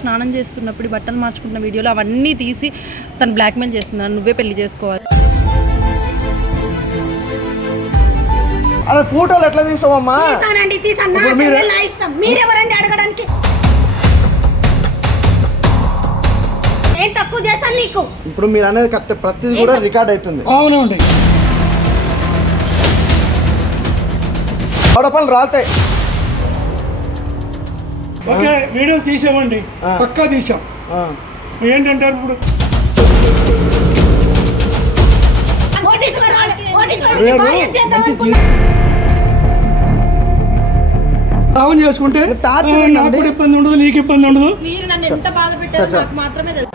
స్నానం చేస్తున్నప్పుడు బట్టలు మార్చుకుంటున్న వీడియోలు అవన్నీ తీసి తను బ్లాక్మెయిల్ చేస్తున్నాను నువ్వే పెళ్ళి చేసుకోవాలి. అలా ఫోటోలు ఎట్లా తీసావమ్మా? తీసానండి తీసాను. నా ఇష్టం. మీరెవరండి అడగడానికి? ఏం తక్కువ చేశాను నీకు? ఇప్పుడు మీరు అనేది కరెక్ట్. ప్రతిదీ కూడా రికార్డ్ అవుతుంది. అవునండి. ఆడపల్లి రాలుతాయి. ఓకే వీడియో తీసామండి. పక్కా తీసాం ఆ. ఏంటంటారు ఇప్పుడు. దావం చేసుకుంటే? నాకు కూడా ఇబ్బంది ఉండదు నీకు ఇబ్బంది ఉండదు మీరు నన్ను ఎంత బాధ పెట్టారో నాకు మాత్రమే తెలుసు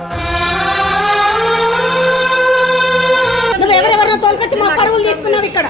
నువ్వు ఎవరెవరినో తోలుకొచ్చి మా పరువులు తీసుకున్నావు ఇక్కడ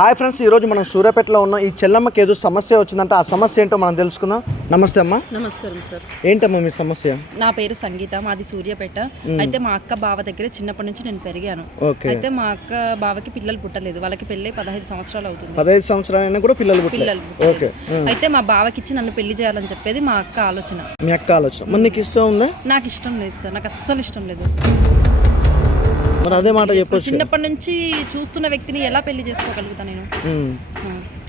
హాయ్ ఫ్రెండ్స్ ఈరోజు మనం సూర్యాపేటలో ఉన్నాం ఈ చెల్లమ్మకి ఏదో సమస్య వచ్చిందంటే. ఆ సమస్య ఏంటో మనం తెలుసుకుందాం. నమస్తే అమ్మా. నమస్కారం సార్. ఏంటమ్మా మీ సమస్య? నా పేరు సంగీత మాది సూర్యాపేట. అయితే మా అక్క బావ దగ్గర చిన్నప్పటి నుంచి నేను పెరిగాను. అయితే మా అక్క బావకి పిల్లలు పుట్టలేదు. వాళ్ళకి పెళ్ళై పదహైదు సంవత్సరాలు అవుతుంది. పదహైదు సంవత్సరాలైనా కూడా పిల్లలు పుట్టలేదు పిల్లలు. ఓకే. అయితే మా బావకి ఇచ్చి నన్ను పెళ్ళి చేయాలని చెప్పేది మా అక్క ఆలోచన. మీ అక్క ఆలోచన. నీకు ఇష్టం ఉందా? నాకు ఇష్టం లేదు సార్. నాకు అస్సలు ఇష్టం లేదు. మరి అదే మాట చెప్పొచ్చు. చిన్నప్పటి నుంచి చూస్తున్న వ్యక్తిని ఎలా పెళ్ళి చేసుకోగలుగుతా నేను.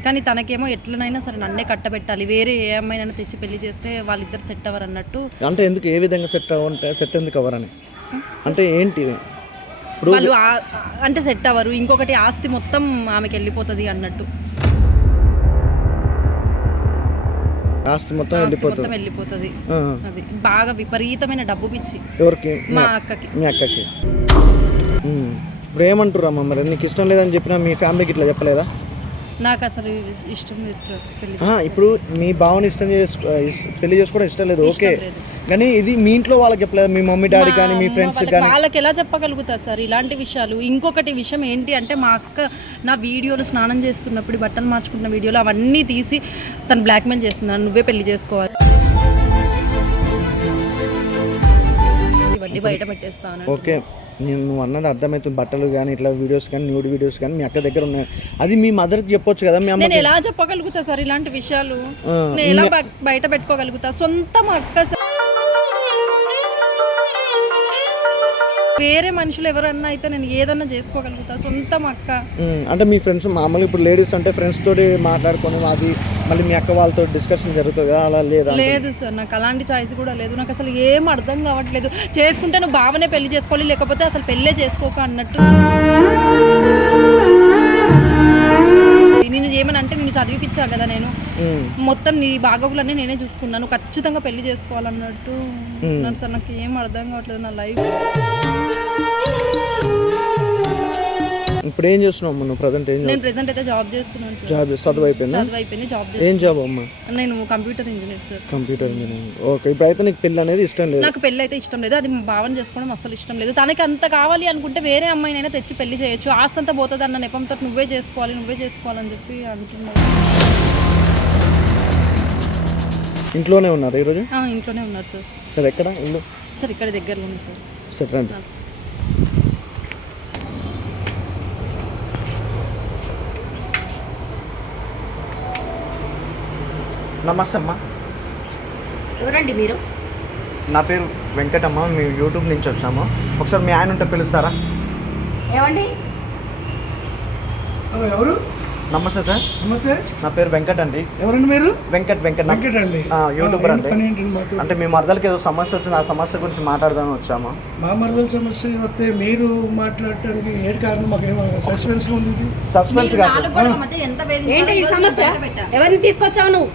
కానీ తనకేమో ఎట్లనైనా సరే నన్నే కట్టబెట్టాలి. వేరే ఏ అమ్మాయినైనా తెచ్చి పెళ్ళి చేస్తే వాళ్ళిద్దరు సెట్ అవ్వరు అన్నట్టు. అంటే ఎందుకు ఏ విధంగా సెట్ అవ్వంటే సెట్ ఎందుకు అవ్వరని? అంటే ఏంటి వాళ్ళు అంటే సెట్ అవ్వరు. ఇంకొకటి ఆస్తి మొత్తం ఆమెకి వెళ్ళిపోతుంది అన్నట్టు. ఆస్తి మొత్తం వెళ్ళిపోతుంది. వెళ్ళిపోతుంది. అది బాగా విపరీతమైన డబ్బు పిచ్చి. ఎవరికి? మా అక్కకి. మీ అక్కకి. ఇప్పుడు ఏమంటారమ్మా మరి? నీకు ఇష్టం లేదని చెప్పినా మీ ఫ్యామిలీకి ఇట్లా చెప్పలేదా? నాకు అసలు ఇష్టం లేదు సార్ పెళ్ళి ఆ, ఇప్పుడు మీ భావన ఇష్టం చేసుకో ఇస్- పెళ్ళి చేసుకోవడం ఇష్టం లేదు. ఓకే. కానీ ఇది మీ ఇంట్లో వాళ్ళకి చెప్పలేదు? మీ మమ్మీ డాడీ కానీ మీ ఫ్రెండ్స్ వాళ్ళకి- కానీ? వాళ్ళకి ఎలా చెప్పగలుగుతారు సార్ ఇలాంటి విషయాలు? ఇంకొకటి విషయం ఏంటి అంటే మా అక్క నా వీడియోలు స్నానం చేస్తున్నప్పుడు బట్టలు మార్చుకుంటున్న వీడియోలు అవన్నీ తీసి తను బ్లాక్మెయిల్ చేస్తున్నాను నువ్వే పెళ్ళి చేసుకోవాలి. ఇవన్నీ బయట పెట్టేస్తాను ఓకే. నేను నువ్వు అన్నది అర్థమవుతుంది. బట్టలు కానీ ఇట్లా వీడియోస్ కానీ న్యూడ్ వీడియోస్ కానీ మీ అక్క దగ్గర ఉన్నాయి. అది మీ మదర్కి చెప్పొచ్చు కదా మీ నేను ఎలా చెప్పగలుగుతా సార్ ఇలాంటి విషయాలు? నేను ఎలా బయట పెట్టుకోగలుగుతా? సొంత అక్క సార్. వేరే మనుషులు ఎవరన్నా అయితే నేను ఏదన్నా చేసుకోగలుగుతా. సొంత అక్క. అంటే మీ ఫ్రెండ్స్ మామూలు ఇప్పుడు లేడీస్ అంటే ఫ్రెండ్స్ తోటి మాట్లాడుకొని అది మళ్ళీ మీ అక్క వాళ్ళతో డిస్కషన్ జరుగుతుంది అలా లేదా లేదు సార్ నాకు అలాంటి చాయిస్ కూడా లేదు. నాకు అసలు ఏం అర్థం కావట్లేదు. చేసుకుంటే నువ్వు బావనే పెళ్ళి చేసుకోవాలి లేకపోతే అసలు పెళ్ళే చేసుకోక అన్నట్టు. నేను ఏమని అంటే నేను చదివిపించా కదా నేను. మొత్తం నీ బాగోగులన్నీ నేనే చూసుకున్నాను. ఖచ్చితంగా పెళ్ళి చేసుకోవాలన్నట్టు. సార్ నాకు ఏం అర్థం కావట్లేదు నా లైఫ్. ఇప్పుడు ఏం చేస్తున్నావు అమ్మ నువ్వు ప్రజెంట్ ఏం నేను ప్రెసెంట్ అయితే జాబ్ చేస్తున్నాను సార్. జాబ్ చదువు అయిపోయిందా చదువు అయిపోయింది జాబ్ ఏం జాబ్ అమ్మ? నేను computer engineer sir. Computer engineering okay ఇప్పుడు అయితే నీకు పెళ్ళి అనేది ఇష్టం లేదు. నాకు పెళ్ళి అయితే ఇష్టం లేదు. అది మా భావన చేసుకోవడం అసలు ఇష్టం లేదు. తనకి అంత కావాలి అనుకుంటే వేరే అమ్మాయినైనా తెచ్చి పెళ్ళి చేయొచ్చు. ఆస్తి అంతా పోతుంది అన్న నెపంతో నువ్వే చేసుకోవాలి నువ్వే చేసుకోవాలని చెప్పి అంటున్నాడు. ఇంట్లోనే ఉన్నారు ఈరోజు? ఆ, ఇంట్లోనే ఉన్నారు సార్. సరే ఎక్కడ? ఇల్లు సార్ ఇక్కడ దగ్గరలోనే సార్. సరే రండి. నమస్తే అమ్మా ఎవరండి మీరు? నా పేరు వెంకటమ్మ మీ యూట్యూబ్ నుంచి వచ్చాము. ఒకసారి మీ ఆయన ఉంటే పిలుస్తారా? ఏమండి? ఎవరు? నమస్తే సార్. నమస్తే. నా పేరు వెంకట్ అండి. ఎవరండి మీరు? వెంకట్ వెంకట్ వెంకట్ అండి. ఆ, యూట్యూబర్ అండి. అంటే మీ మరదలకి ఏదో సమస్య వచ్చింది ఆ సమస్య గురించి మాట్లాడదామని వచ్చాము. మా మరదల సమస్య వస్తే మీరు మాట్లాడటానికి ఏంటి కారణం? మాకు సస్పెన్స్ ఉంది సస్పెన్స్ కాదు. నాలుగు గోడల మధ్య ఎంత వేధించాలో ఏంటి ఈ సమస్య. ఎవరిని తీసుకొచ్చావు నువ్వు?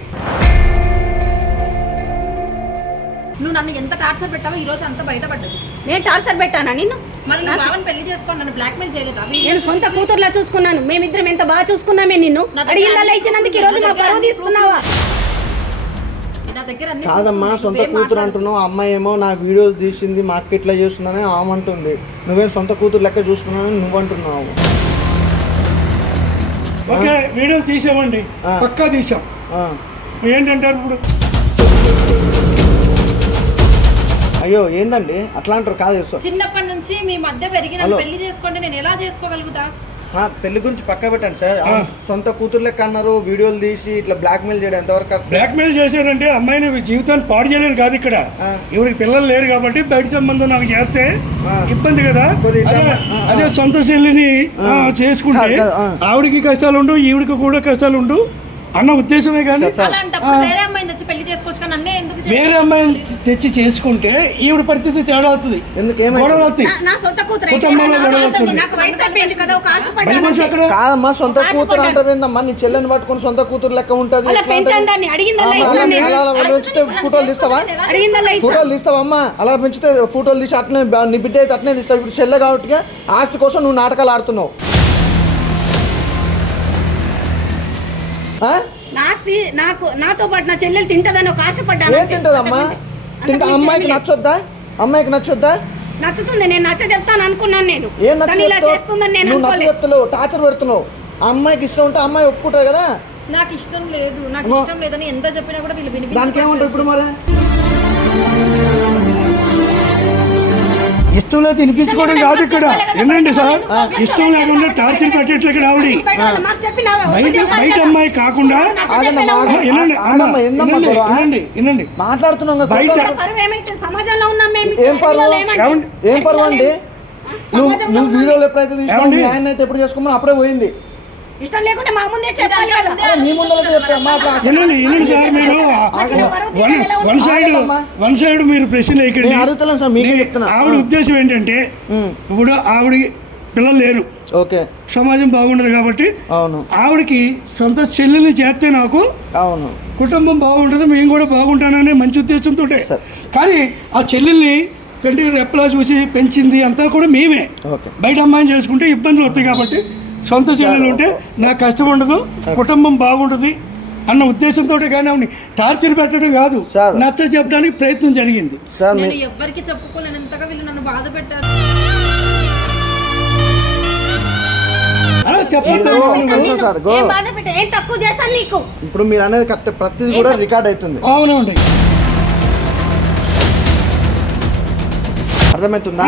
నువ్వు నన్ను ఎంత టార్చర్ పెట్టావో ఈ రోజు అంత బయటపడ్డది. నేను టార్చర్ పెట్టానా నిన్ను? మరి నువ్వు పెళ్ళి చేసుకోండి నన్ను బ్లాక్మెయిల్ చేయలేదు? అవి నేను సొంత కూతుర్లా చూసుకున్నాను. మేమిద్దరం ఎంత బాగా చూసుకున్నామే నిన్ను? నా అడిగిందల్లా ఇచ్చినందుకు ఈ రోజు మా దగ్గర పరువు తీసుకున్నావా నా కాదమ్మా సొంత కూతురు అంటున్నావు. అమ్మాయి ఏమో నా వీడియోస్ తీసింది మా అక్క ఇట్లా చేస్తుందని ఆమె అంటుంది. నువ్వేం సొంత కూతురు లెక్క చూసుకున్నావని నువ్వు అంటున్నావు. ఓకే వీడియో తీసామండి. పక్కా తీసాం. ఆ. ఏంటంటారు ఇప్పుడు? అయ్యో ఏందండి అట్లా అంటారు కాదు సో- చిన్నప్పటి నుంచి మీ మధ్య పెరిగి నన్ను హలో. పెళ్ళి చేసుకోండి నేను ఎలా చేసుకోగలుగుతా ఆ, పెళ్ళి గురించి పక్క పెట్టండి సార్ ఆ, సొంత కూతురు లెక్క అన్నారు వీడియోలు తీసి ఇట్లా బ్లాక్ మెయిల్ చేయడం ఎంతవరకు? బ్లాక్మెయిల్ చేశారంటే అమ్మాయిని జీవితాన్ని పాడు చేయలేరు కాదు ఇక్కడ. ఇవిడికి పిల్లలు లేరు కాబట్టి బయట సంబంధం నాకు చేస్తే. ఇబ్బంది కదా కొద్దిగా అదే సొంత చెల్లిని ఆ, చేసుకుంటే. ఆవిడికి కష్టాలు ఉండు ఈవిడికి కూడా కష్టాలు ఉండు అన్న ఉద్దేశమే కానీ వేరే అమ్మాయిని తెచ్చి చేసుకుంటే ఈవిడ పరిస్థితి తేడా అవుతుంది? గొడవలు అవుతాయి. కాదమ్మా సొంత కూతురు పడ్డాను. అంటావేందమ్మా నీ చెల్లెని పట్టుకొని సొంత కూతురు లెక్క ఉంటది పెంచితే ఫోటోలు తీస్తావా? ఫోటోలు తీస్తావమ్మా? అలా పెంచితే ఫోటోలు తీసి అట్నే బా- నీ బిడ్డ అయితే అట్నే తీస్తావు. ఇప్పుడు చెల్లె కాబట్టి ఆస్తి కోసం నువ్వు నాటకాలు ఆడుతున్నావు. నాస్తి నాకు నాతో పాటు నా చెల్లెలు తింటదని ఒక ఆశపడ్డాను ఏం. తింటదమ్మా? తింటా అమ్మాయికి. నచ్చొద్దా? అమ్మాయికి నచ్చొద్దా? నచ్చుతుంది నేను నచ్చ చెప్తాను అనుకున్నాను నేను. ఏం చేస్తుందని నేను నచ్చ చెప్తలేవు టార్చర్ పెడుతున్నావు. అమ్మాయికి ఇష్టం ఉంటే అమ్మాయి ఒప్పుకుంటుంది కదా? నాకు ఇష్టం లేదు నాకు. ఇష్టం లేదని ఎంత చెప్పినా కూడా వీళ్ళు దానికి ఏమంటారు ఇప్పుడు మరి? ఇష్టం లేదు తినిపించుకోవడం కాదు ఇక్కడ. ఏంటండి సార్? ఇష్టం లేకుండా టార్చర్ పెట్టట్లు ఇక్కడ ఆవిడ బయట బయట అమ్మాయి కాకుండా. వినండి మాట్లాడుతున్నాం కదా బయట- ఏం పరువు? అడిగిన వాళ్ళు ఏమంటారు? ఏమండి? ఏం పర్వం అండి? నువ్వు. వీడియోలు ఎప్పుడైతే తీసుకున్నావు ఏమండి? ఆయన అయితే ఎప్పుడు చేసుకోమని అప్పుడే పోయింది. ఇష్టం లేకుంటే మా ముందే చెప్పాలి కదా. నీ చెప్తామా వినండి వినండి సార్ మీరు one one side. One side మీరు ప్రశ్న వేయకండి. నేను అడుగుతలేను సార్ మీకే చెప్తున్నా. ఆవిడ ఉద్దేశం ఏంటంటే ఇప్పుడు ఆవిడ పిల్లలు లేరు. ఓకే. సమాజం బాగుండదు కాబట్టి అవును. ఆవిడకి సొంత చెల్లెల్ని చేస్తే నాకు అవును. కుటుంబం బాగుంటుంది మేము కూడా బాగుంటాననే మంచి ఉద్దేశంతో సరే. కానీ ఆ చెల్లెల్ని పెంటి రెప్పలా చూసి పెంచింది అంతా కూడా మేమే. ఓకే. బయట అమ్మాయిని చేసుకుంటే ఇబ్బందులు వస్తాయి కాబట్టి సొంత చెల్లెలు ఉంటే నాకు కష్టం ఉండదు కుటుంబం బాగుంటుంది అన్న ఉద్దేశంతో కానీ ఆవిడని టార్చర్ పెట్టడం కాదు. సార్. నచ్చ చెప్పడానికి ప్రయత్నం జరిగింది. సార్ నేను ఎవ్వరికి చెప్పుకోలేనంతగా వీళ్ళు నన్ను బాధ పెట్టారు. ఇప్పుడు మీరు అనేది కరెక్ట్ ప్రతిదీ కూడా రికార్డ్ అవుతుంది. అవునండి. అర్థమవుతుందా.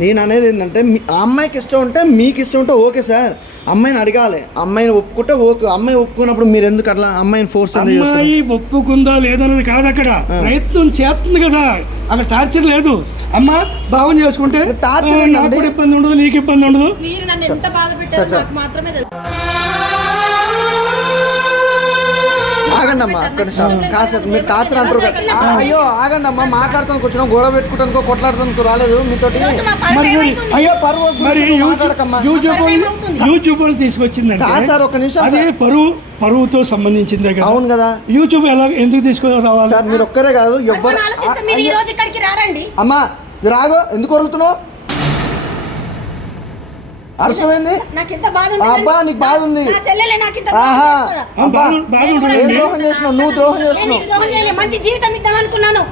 నేను అనేది ఏంటంటే ఆ అమ్మాయికి ఇష్టం ఉంటే మీకు ఇష్టం ఉంటే ఓకే సార్. అమ్మాయిని అడగాలి. అమ్మాయిని ఒప్పుకుంటే ఓకే. అమ్మాయి ఒప్పుకున్నప్పుడు మీరు ఎందుకు అట్లా అమ్మాయిని ఫోర్స్ అమ్మాయి ఒప్పుకుందా లేదన్నది కాదు అక్కడ. ప్రయత్నం చేస్తుంది కదా. అక్కడ టార్చర్ లేదు. అమ్మ భావం చేసుకుంటే టార్చర్ నాకు ఇబ్బంది ఉండదు నీకు ఇబ్బంది ఉండదు. మీరు నన్ను ఎంత బాధ పెట్టారో నాకు మాత్రమే తెలుసు. ఆగండి అమ్మా సార్ మీరు టార్చర్ అంటారు అయ్యో ఆగండి. అమ్మా మాట్లాడతానికి వచ్చినా గొడవ పెట్టుకుంటానుకో కొట్లాడతానికి రాలేదు మీతోటి? అయ్యో పరువు మరి యూట్యూబ్ సార్ ఒక నిమిషం అదే. పరువు పరువుతో సంబంధించిందే కదా. అవును కదా. యూట్యూబ్ ఎలా ఎందుకు తీసుకొని రావాలి సార్ మీరు ఒక్కరే కాదు రారండి. అమ్మా మీరు ఆగు ఎందుకు వదులుతున్నావు? అర్థమైంది? నాకు ఎంత బాధ ఉంది అబ్బా, నీకు బాధ ఉంది. నా చెల్లెలే నాకు ఇంత బాధ ఆహా బాధ ఏం ద్రోహం చేసినావు నువ్వు ద్రోహం చేయలే, మంచి జీవితం ఇద్దాం అనుకున్నాను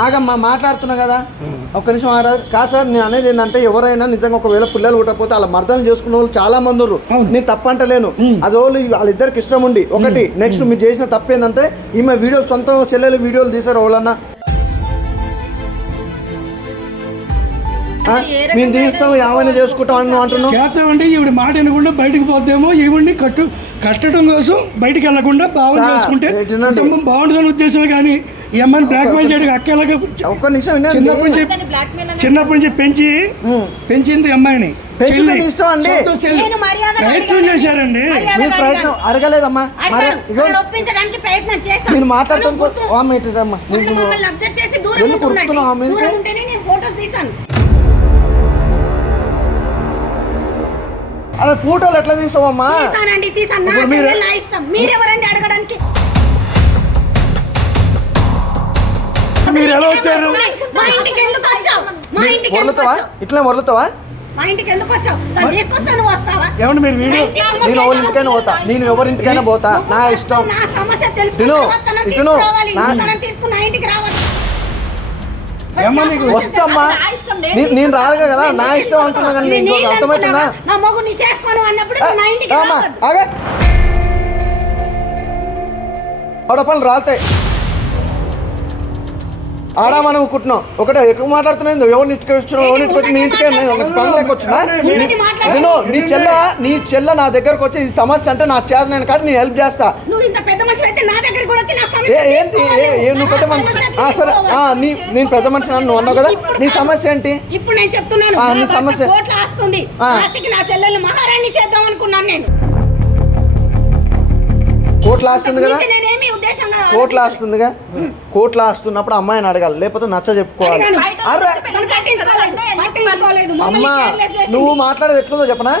ఆగమ్మా మాట్లాడుతున్నా కదా. ఒక్క నిమిషం ఆరా కాదు సార్ నేను అనేది ఏంటంటే ఎవరైనా నిజంగా ఒకవేళ పిల్లలు పుట్టకపోతే వాళ్ళ మర్దలు చేసుకున్న వాళ్ళు చాలా మంది ఉన్నారు. నేను తప్పంటలేను. అది వాళ్ళు వాళ్ళిద్దరికి ఇష్టం ఉండి. ఒకటి నెక్స్ట్ మీరు చేసిన తప్పు ఏంటంటే ఈమె వీడియోలు సొంత చెల్లెలు వీడియోలు తీసారు వాళ్ళన్నా? మేము తీస్తాం ఏమైనా చేసుకుంటాం అని నువ్వు అంటున్నావు చేస్తామంటే ఈవిడ మాట వినకుండా బయటకు పోతేమో ఈవిడ్ని కట్టు కట్టడం కోసం బయటికి వెళ్ళకుండా సార్, చేసుకుంటే? కుటుంబం బాగుంటుందని ఉద్దేశమే కానీ ఈ అమ్మాయిని బ్లాక్ మెయిల్ చేయడానికి అక్క ఎలాగ ఒక్క నిమిషం చిన్నప్పటి నుంచి చిన్నప్పటి నుంచి పెంచి. పెంచింది అమ్మాయిని. ప్రయత్నం. చేశారండి. ప్రయత్నం. అడగలేదమ్మా. నేను మాట్లాడతాను అలా ఫోటోలు ఎట్లా తీసావమ్మా తీసానండి తీసాను. నా ఇప్పుడు మీరు- చెల్లెలు నా ఇష్టం. మీరెవరండి అడగడానికి. మీరు ఎలా వచ్చారు? మా ఇంటికి ఎందుకు వచ్చావు? మా ఇంటికి ఎందుకు వదులుతావా? వచ్చావు? ఇట్లా మా ఇంటికి ఎందుకు వచ్చావు? తను తీసుకొస్తాను వస్తావా? ఏమండి మీరు వీడియో నేను ఎవరింటికైనా పోతా. నేను ఎవరింటికైనా పోతా. నువ్వు నా ఇష్టం. నా సమస్య ఇటును. నా- తనని తీసుకుని నా ఇంటికి రావాలి. వస్తామ్మా. నేను రాలుగా కదా? నా ఇష్టం అంటున్నా కానీ నీకు అర్థమవుతుందా? నా మొగు నీ చేసుకోను అన్నప్పుడు నా ఇంటికి. ఆగే. రాలుతాయి. ఆడా మనం కుట్టినాం. ఒకటే ఎక్కువ మాట్లాడుతున్నాయి ఎవరిని ఇచ్చుకొచ్చినావు ఎవరిని ఇచ్చుకొచ్చి నీ ఇంటికే నేను ఒక పని లేక వచ్చినా ఉన్నది మాట్లాడు. నేను నీ చెల్ల నీ చెల్ల నా దగ్గరకు వచ్చి ఈ సమస్య అంటే నా చేత నేను కాదు నీ హెల్ప్ చేస్తా. ఏంటి. ఏ- నువ్వు పెద్ద మనిషి. సరే. నీ నేను పెద్ద మనిషి నువ్వు అన్నావు కదా? నీ సమస్య ఏంటి? ఇప్పుడు నేను చెప్తున్నాను. నా సమస్య. నా చెల్లెల్ని మహారాణి చేద్దాం అనుకున్నాను నేను. కోట్లు ఆస్తుంది కదా? కోట్లు ఆస్తుందిగా? కోట్లు ఆస్తున్నప్పుడు అమ్మాయిని అడగాలి. లేకపోతే నచ్చ చెప్పుకోవాలి. అమ్మా. నువ్వు మాట్లాడేది ఎట్లుందో చెప్పనా.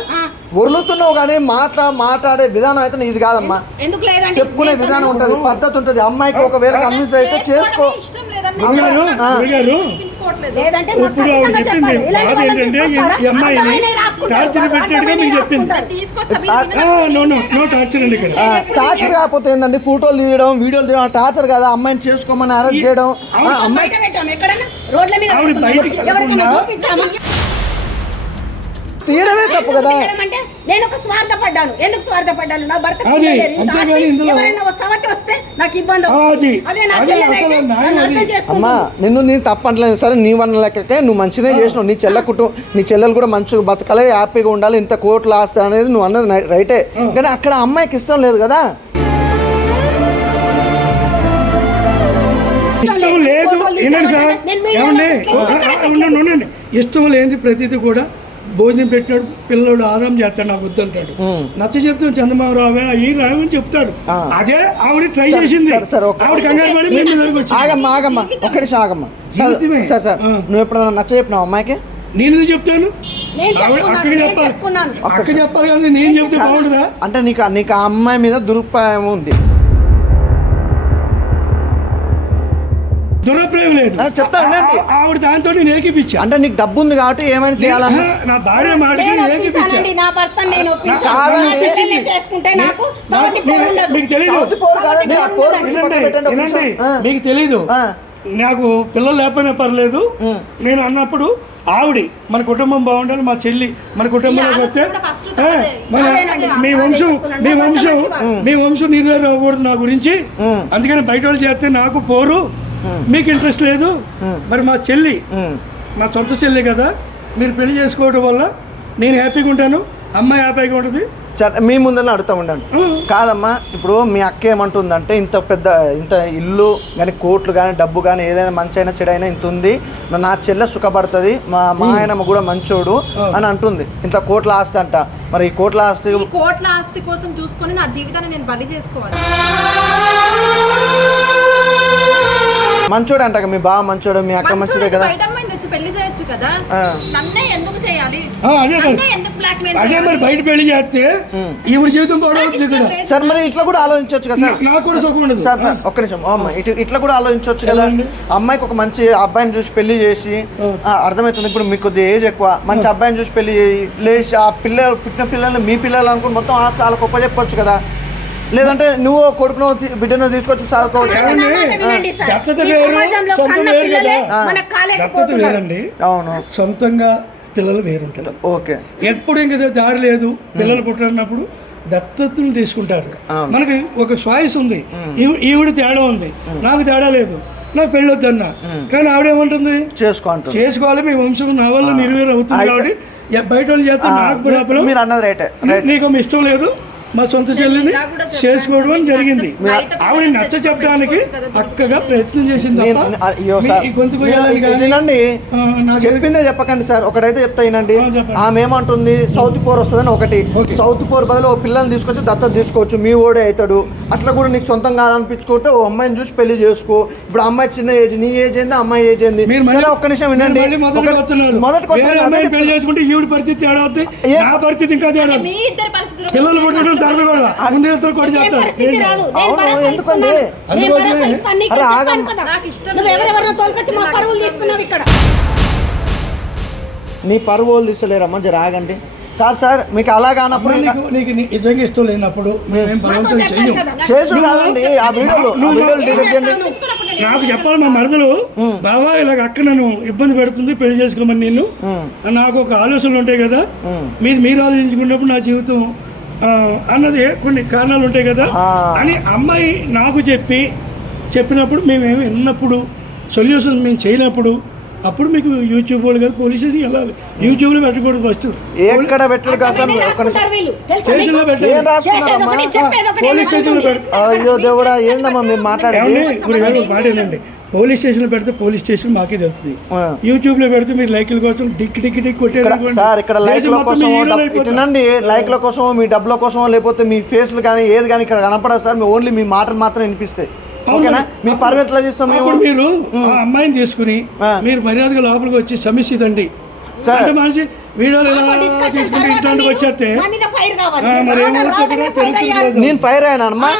ఒర్లుతున్నావు కానీ మాట్లా మాట్లాడే విధానం అయితే నీది కాదమ్మా. చెప్పుకునే విధానం ఉంటది పద్ధతి ఉంటది. అమ్మాయికి ఒకవేళ కన్విన్స్ అయితే చేసుకో. లేదంటే. టార్చర్ కాకపోతే ఏంటంటే ఫోటోలు తీయడం వీడియోలు తీయడం టార్చర్ కదా. అమ్మాయిని చేసుకోమని అరెస్ట్ చేయడం. అమ్మాయి రోడ్ల మీద తప్పు కదా. నేను ఒక స్వార్థపడ్డాను. ఎందుకు స్వార్థపడ్డాను? నా భర్త ఎవరైనా వస్తావతి వస్తే నాకు ఇబ్బంది. అమ్మా నిన్ను నేను తప్పు అంటలేదు సరే నీ వన్న లెక్కకే నువ్వు మంచిదే చేసినావు. నీ చెల్ల కుటుంబం నీ చెల్లెలు కూడా మంచిగా బతకాలి హ్యాపీగా ఉండాలి. ఇంత కోట్లు ఆస్తి అనేది నువ్వు అన్నది రైటే. కానీ అక్కడ అమ్మాయికి ఇష్టం లేదు కదా. ఇష్టం లేదు. వినండి సార్ ఏమండి? ఉండండి ఉండండి. ఇష్టం లేనిది ప్రతిదీ కూడా భోజనం పెట్టాడు పిల్లడు ఆరాం చేస్తాడు నాకు వద్దంటాడు. నచ్చ చెప్తాను చందమామ రావే ఈ రావని చెప్తాడు. అదే ఆవిడ ట్రై చేసింది సరే, సరే, ఓకే. ఆవిడ కంగారు పడి మేము దగ్గరకు వచ్చింది ఆగమ్మా ఆగమ్మా ఒక్క నిమిషం ఆగమ్మా. Sir sir. నువ్వు ఎప్పుడైనా నచ్చ చెప్పినావు అమ్మాయికి నేను చెప్తాను నేను చెప్పాలి చెప్పుకున్నాను. అక్క చెప్పాలి కానీ నేను చెప్తే బాగుంటుందా అంటే నీకు నీకు ఆ అమ్మాయి మీద దురుపాయం ఉంది దురప్రాయం లేదు చెప్తా ఆవిడ దాంతో నేను ఏకిపించా అంటే నీకు డబ్బు ఉంది కాబట్టి ఏమైనా చేయాలన్నా ఆ, నా భార్య మాటకి నేను నేను ఏకిపించా ఒప్పించానండి, నా భర్తను నేను ఒప్పించాను. కాదండి. నా చెల్లెల్ని చేసుకుంటే నాకు సవతి పోరు మీకు- ఉండదు. మీకు తెలీదు. నాకు పిల్లలు లేకపోయినా పర్లేదు. నేను అన్నప్పుడు ఆవిడ మన కుటుంబం బాగుండాలి మా చెల్లి మన కుటుంబంలోకి తనదే. మన మీ వంశం. మీ వంశం. మీ వంశం నిర్వేరం అవ్వకూడదు నా గురించి. అందుకని బయట వాళ్ళు చేస్తే నాకు పోరు మీకు ఇంట్రెస్ట్ లేదు. మరి మా చెల్లి. మా సొంత చెల్లి కదా మీరు పెళ్ళి చేసుకోవడం వల్ల నేను హ్యాపీగా ఉంటాను అమ్మాయి హ్యాపీగా ఉంటుంది. సరే మీ ముందర అడుగుతా ఉండండి. కాదమ్మా ఇప్పుడు మీ అక్క ఏమంటుందంటే ఇంత పెద్ద ఇంత ఇల్లు కానీ కోట్లు కానీ డబ్బు కానీ ఏదైనా మంచి అయినా చెడైనా ఇంత ఉంది. నా చెల్లె సుఖపడుతుంది మా మా ఆయన కూడా మంచోడు అని అంటుంది. ఇంత కోట్ల ఆస్తి అంట. మరి ఈ కోట్ల ఆస్తి కోట్ల ఆస్తి కోసం చూసుకొని నా జీవితాన్ని నేను బలి చేసుకోవాలి. మంచోడు అంట మీ బావ మంచోడు మీ అక్క మంచిదే మంచోడు కదా. బయట అమ్మాయిని తెచ్చి పెళ్ళి చేయొచ్చు కదా? ఆ. నన్నే ఎందుకు చేయాలి? ఆ, అదే నన్నే ఎందుకు మెయిల్ అదే మరి బయట పెళ్ళి చేస్తే. ఈవిడ జీవితం పాడవుతుంది ఇక్కడ సార్ మరి ఇట్లా కూడా ఆలోచించవచ్చు కదా సార్ నాకు కూడా సుఖం ఉండదు. సార్ సార్ ఒక్క నిమిషం. ఓ అమ్మ ఇటు ఇట్లా కూడా ఆలోచించవచ్చు కదా? అమ్మాయికి ఒక మంచి అబ్బాయిని చూసి పెళ్ళి చేసి ఆ. ఆ, అర్థమవుతుంది ఇప్పుడు మీకు కొద్దిగా ఏజ్ ఎక్కువ. మంచి అబ్బాయిని చూసి పెళ్ళి చేయి లేచి ఆ పిల్లలు పుట్టిన పిల్లల్ని మీ పిల్లలు అనుకుని మొత్తం ఆస్తి వాళ్ళకి ఒప్ప చెప్పొచ్చు కదా. లేదంటే నువ్వు కొడుకును బిడ్డను తీసుకొచ్చి చదువుకోవచ్చు. నా అవును. సొంతంగా పిల్లలు వేరుంటారు. ఓకే. ఎప్పుడు ఇంక దారి లేదు. పిల్లలు పుట్టినప్పుడు దత్తతలు తీసుకుంటారు. మనకి ఒక చాయిస్ ఉంది. ఈవి- ఈవిడ తేడా ఉంది. నాకు తేడా లేదు. నాకు పెళ్ళి వద్దన్న కానీ ఆవిడేమంటుంది? చేసుకో అంటుంది చేసుకోవాలి మీ వంశం నా వల్ల నిర్వీర్యం అవుతుంది కాబట్టి బయట వాళ్ళు చేస్తే నాకు నీకు ఇష్టం లేదు. మా సొంత చెల్లిని చేసుకోవడం జరిగింది. ఆవిడ నచ్చ చెప్పడానికి చక్కగా ప్రయత్నం చేసింది చెప్పిందే చెప్పకండి సార్. ఒకటైతే చెప్తా వినండి. ఆమె ఏమంటుంది? సౌత్ పోర్ వస్తుందని ఒకటి. సౌత్ పోర్ బదులు ఓ పిల్లల్ని తీసుకొచ్చి దత్తత తీసుకోవచ్చు. మీ ఓడే అవుతాడు. అట్లా కూడా నీకు సొంతం కాదనిపించుకుంటే ఓ అమ్మాయిని చూసి పెళ్ళి చేసుకో. ఇప్పుడు అమ్మాయి చిన్న ఏజ్ నీ ఏజ్ ఏంది? అమ్మాయి ఏజ్ ఏంది? మీరు మళ్ళీ- సరే ఒక్క నిమిషం వినండి. ఈవిడ పరిస్థితి తేడా పరిస్థితి ఇంకా తేడా మీ ఇద్దరి పరిస్థితులు పిల్లలు పుట్టడం తరదు కూడా ముందు ఇద్దరు కూడా ఏం చేస్తారు ఎందుకండి? అరే, ఆగం. ఎవరెవరినో తోలుకొచ్చి మా పరువులు ఇష్టం తీసుకున్నావు ఇక్కడ. నీ పరువులు తీసలేరమ్మా జర ఆగండి. కాదు సార్ మీకు అలా కానప్పుడు నీకు నీకు నీ- నిజంగా ఇష్టం లేనప్పుడు మేమేం బలవంతం చెయ్యం. చేసు కాదండి ఆ వీడియోలు ఆ వీడియోలు డిలీట్ చేయండి. నాకు చెప్పాలి మా మరదలు బావా ఇలాగ అక్క నన్ను ఇబ్బంది పెడుతుంది పెళ్ళి చేసుకోమని నేను నాకు ఒక ఆలోచనలు ఉంటాయి కదా. మీరు మీరు ఆలోచించుకున్నప్పుడు నా జీవితం అన్నది కొన్ని కారణాలు ఉంటాయి కదా. అని అమ్మాయి నాకు చెప్పి చెప్పినప్పుడు మేమేమి విన్నప్పుడు సొల్యూషన్ మేము చేయనప్పుడు అప్పుడు మీకు యూట్యూబ్ వాళ్ళు కాదు పోలీస్ స్టేషన్కి వెళ్ళాలి. యూట్యూబ్లో పెట్టకూడదు ఫస్ట్. ఎక్కడ పెట్టడు కాదు సార్ అక్కడనే ఒక్క నిమిషం. రాసుకుంటారు వీళ్ళు. తెలుసా స్టేషన్లో నీకు? పెట్టాలి. ఏం రాసుకున్నారమ్మా? చేసేది ఒకటి, చెప్పేది ఒకటి, పోలీస్ స్టేషన్లో ఏమన్నా పెడతా అయ్యో దేవుడా ఏందమ్మా మీరు మాట్లాడేది? ఏమండి? ఇప్పుడు ఏమో పోలీస్ స్టేషన్లో పెడితే పోలీస్ స్టేషన్ మాకే తెలుస్తుంది ఆ. యూట్యూబ్లో పెడితే మీరు లైకుల కోసం డిక్ డిక్ డిక్ కొట్టారు ఇక్కడ. సార్ లైక్ల కోసం లైక్ల కోసం మీ డబ్బుల కోసం లేకపోతే మీ ఫేస్లు కానీ ఏది కానీ ఇక్కడ కనపడదు సార్ మీ ఓన్లీ మీ మాటలు మాత్రం వినిపిస్తాయి. ఓకేనా మీ పరువు ఎట్లా చేస్తాం మీరు ఆ అమ్మాయిని తీసుకుని. మీరు మర్యాదగా లోపలికి వచ్చి సమస్య ఇదండి సార్. అంటే మనిషి వీడియోలు మీరు వచ్చేస్తే. నేను ఫైర్ అయినా అమ్మా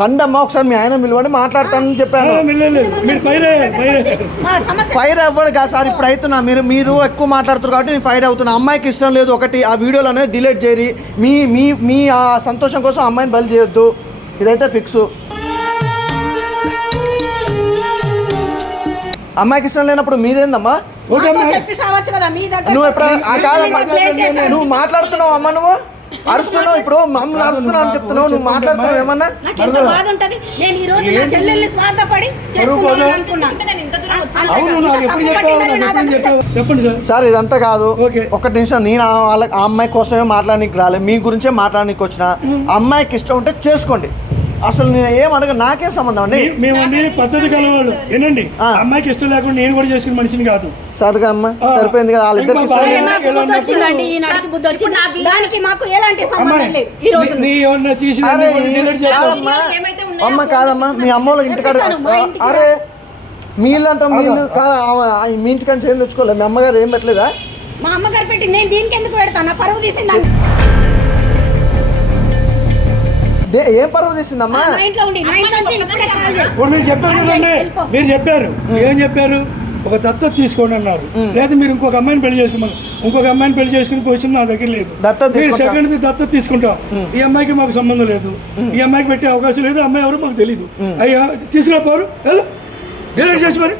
రండమ్మా ఒకసారి మీ ఆయన పిలవండి మాట్లాడతానని చెప్పాను. ఫైర్ అవ్వడు కాదు సార్ ఇప్పుడు అవుతున్నా. మీరు మీరు ఎక్కువ మాట్లాడుతారు కాబట్టి నేను ఫైర్ అవుతున్నా. అమ్మాయికి ఇష్టం లేదు ఒకటి ఆ వీడియోలు అనేది డిలీట్ చేయరి. మీ మీ మీ ఆ సంతోషం కోసం అమ్మాయిని బలి చేయొద్దు. ఇదైతే ఫిక్స్. అమ్మాయికి ఇష్టం లేనప్పుడు మీదేందమ్మా? ఓకే మాతో అమ్మా చెప్పి సావచ్చు కదా మీ దగ్గర నువ్వు ఎప్పుడైనా కాదమ్మా. చేశారు. నువ్వు మాట్లాడుతున్నావు అమ్మ నువ్వు? అరుస్తున్నావు ఇప్పుడు? మమ్మల్ని అరుస్తున్నావు అని చెప్తున్నావు నువ్వు మాట్లాడుతున్నావు ఏమన్నా? నాకు ఎంత బాధ ఉంటది? నేను ఈ రోజు నా చెల్లెల్ని స్వార్థపడి చేసుకుందామని పోదా? అనుకున్నాను అంతే అవును కదా. నాకు ఎప్పుడు తప్పు చెప్పావు? పట్టిందని నా నాకు ఎప్పుడు దగ్గర చెప్పావు? చెప్పండి సార్. సార్ ఇదంతా కాదు. ఓకే. ఒక నిమిషం నేను ఆ వాళ్ళ ఆ అమ్మాయి కోసమే మాట్లాడడానికి రాలే. మీ గురించే మాట్లాడడానికి వచ్చిన. అమ్మాయికి ఇష్టం ఉంటే చేసుకోండి. అసలు నేను ఏం అడగ నాకేం సంబంధం అండి? మే- మేమండి పద్ధతి కలవాళ్ళు. ఏనండి ఆ. అమ్మాయికి ఇష్టం లేకుండా నేను కూడా చేసుకునే మనిషిని కాదు. సరిగా అమ్మ. సరిపోయింది కదా వాళ్ళిద్దరికి దానికి మాకు ఎలాంటి సంబంధం లేదు ఈ రోజు అమ్మ కాదమ్మా మీ అమ్మ వాళ్ళ ఇంటికాడ. అరే మీ ఇల్లు అంటాం మీ ఇల్లు కాదు మీ ఇంటికని ఏం తెచ్చుకోలేదు మీ అమ్మగారు ఏం పెట్టలేదా? మా అమ్మగారు పెట్టి నేను దీనికి ఎందుకు పెడతాను? నా పరువు తీసింది దే- ఏం పరువు తీసిందమ్మా నా ఇంట్లో ఉండి నా ఇంట్లో నుంచి ఇప్పుడే కాల్ చేయి. ఇప్పుడు మీరు చెప్పారు. మీరు చెప్పారు. ఏం చెప్పారు? ఒక దత్తత తీసుకోండి అన్నారు. లేదా మీరు ఇంకొక అమ్మాయిని పెళ్ళి చేసుకున్నారు ఇంకొక అమ్మాయిని పెళ్ళి చేసుకుని పొజిషన్ నా దగ్గర లేదు. మీరు. సెకండ్ దత్తత తీసుకుంటాం. ఈ అమ్మాయికి మాకు సంబంధం లేదు. ఈ అమ్మాయికి పెట్టే అవకాశం లేదు. అమ్మాయి ఎవరు మాకు తెలియదు అయ్యా తీసుకురా పోరు వెళ్ళు. డిలీట్ చేసి మరి.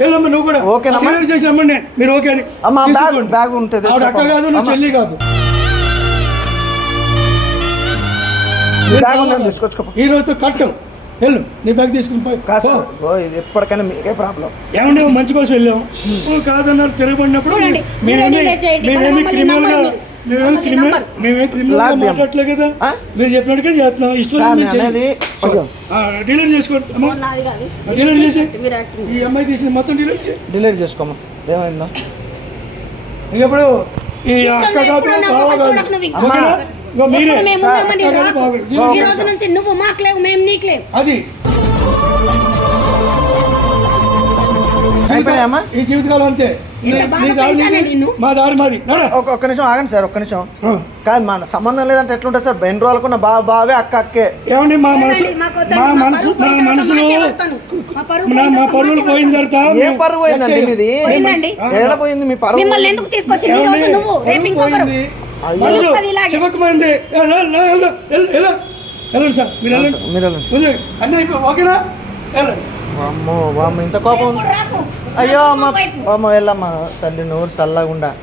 వెళ్ళమ్మా నువ్వు కూడా? డిలీట్ చేసి రమ్మండి మీరు ఓకే అని అమ్మ, బ్యాగ్- తీసుకోండి. బ్యాగ్ ఉంటే ఆవిడ అక్క. కాదు నువ్వు. చెల్లి కాదు. ఈ రోజుతో కట్టం వెళ్ళు నీ బ్యాగ్ తీసుకుని పోయి కాదు ఎప్పటికైనా మీకే ప్రాబ్లం ఏమంటే మంచి కోసం వెళ్ళాం కాదన్నారు తిరగబడినప్పుడు మేమేమి క్రిమినల్. మేమేమి క్రిమినల్. మేమేమి. మాట్లాడలే కదా? ఆ? మీరు చెప్పినట్టుగా చేస్తున్నాం. ఇష్టం డిలీట్ చేసుకోండి చేసి ఈ అమ్మాయి తీసిన మొత్తం డిలీట్ చేసి డిలీట్ చేసుకోమా? ఏమైందో? ఇప్పుడు ఈ అక్క కాదు నువ్వు మీరే. ఈ రోజు నుంచి మాకు లేవు మేము నీకు లేవు. అది. ఈ జీవితకాలం అంతే. బాగా పెంచానే నిన్ను. మా దారి మాది. నడు. ఒక ఒక్క నిమిషం ఆగండి సార్ ఒక్క నిమిషం. కాదు మన సంబంధం లేదంటే ఎట్లుంటుంది సార్? ఎన్ని రోజులకున్న బా బావే అక్క అక్కే. ఏమండి మా మనసు లేదండి, మాకు వద్దండి. మా మా మనసు పరువు మా పోయిన తర్వాత మనసులో మాకే వస్తాను. మా పరువు నా- పోయిన మా తర్వాత పరువులు మాకే పోయిన వస్తాను. తర్వాత ఏం పరువు పోయిందండి మీది? పోయిందండి. ఏడ పోయింది మీ పరువు? మిమ్మల్ని ఎందుకు తీసుకొచ్చింది ఈ రోజు నువ్వు? రేపు ఇంకొకరు. అయ్యో. వెళ్ళండి సార్ మీరు వెళ్ళండి. అన్నీ ఓకేనా? వెళ్ళండి. అమ్మో వామ్మ ఇంత కోపం. అయ్యో అమ్మ. అమ్మ వెళ్ళమ్మా తల్లి నోరు చల్లగుండా.